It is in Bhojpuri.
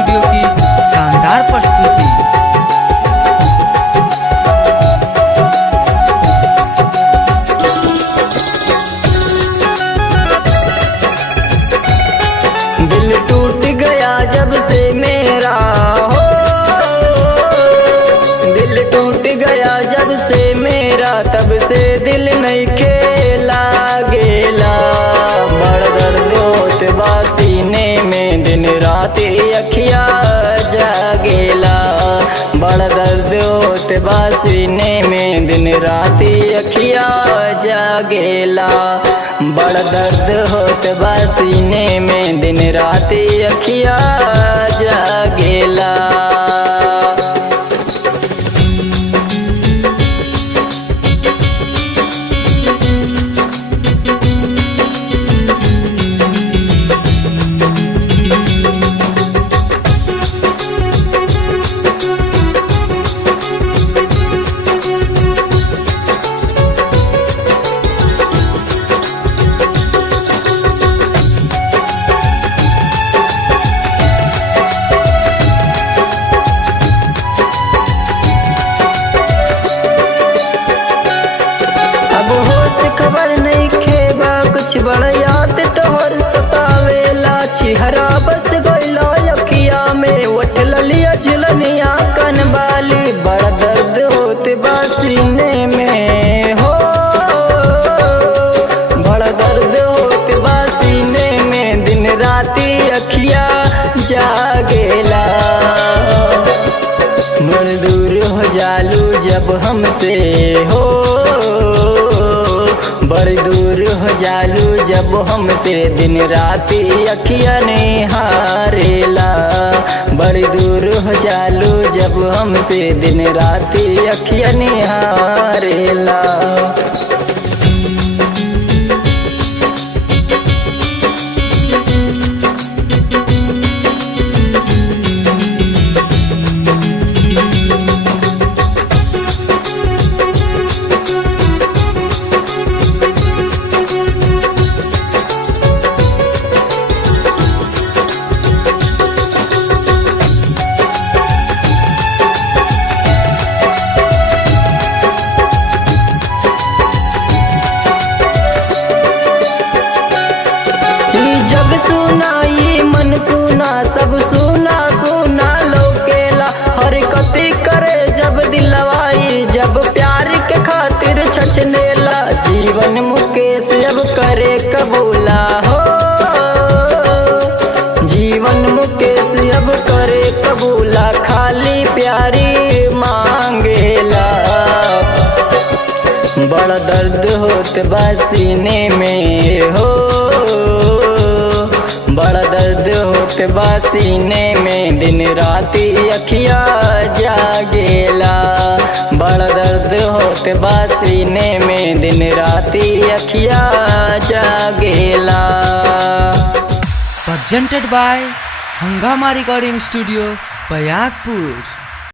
स्टूडियो की शानदार प्रस्तुति। दिल टूट गया जब से मेरा हो, दिल टूट गया जब से मेरा, तब से दिल नहीं खेला गेला। बड़ दर्द होत बा सीने में, दिन रात अखिया जागेला। बड़ दर्द होत बा सीने में, दिन रात अखिया जागेला। बड़ दर्द होत बा सीने में, दिन रात अखिया जागेला। खबर नहीं खेबा कुछ बड़ याद तोहर सतावेला। चिहरा बस गइला अखिया में, उठ ललिया झुलनिया कनबाली। बड़ दर्द होते बा सीने में हो, बड़ दर्द होते बा सीने में, दिन राती अखिया जागेला। मोर दूर हो जालू जब हमसे हो, बड़ी दूर हो जालू जब हमसे, दिन राती अखिया निहारेला। बड़ी दूर हो जालू जब हमसे, दिन राती अखिया निहारेला। जब सुना ये मन सुना, सब सुना सुना लोकेला। हरकती करे जब दिलवाई, जब प्यार के खातिर छछनेला। जीवन मुकेश अब करे कबूला हो, जीवन मुकेश अब करे कबूला। खाली प्यारी मांगेला। बड़ा दर्द होत बा सीने में हो, बड़ा दर्द होत बा सीने में, दिन राती अखिया जागेला। बड़ा दर्द होत बा सीने में, दिन राती अखिया जागेला। प्रेजेंटेड बाय हंगामा रिकॉर्डिंग स्टूडियो, बयाकपुर।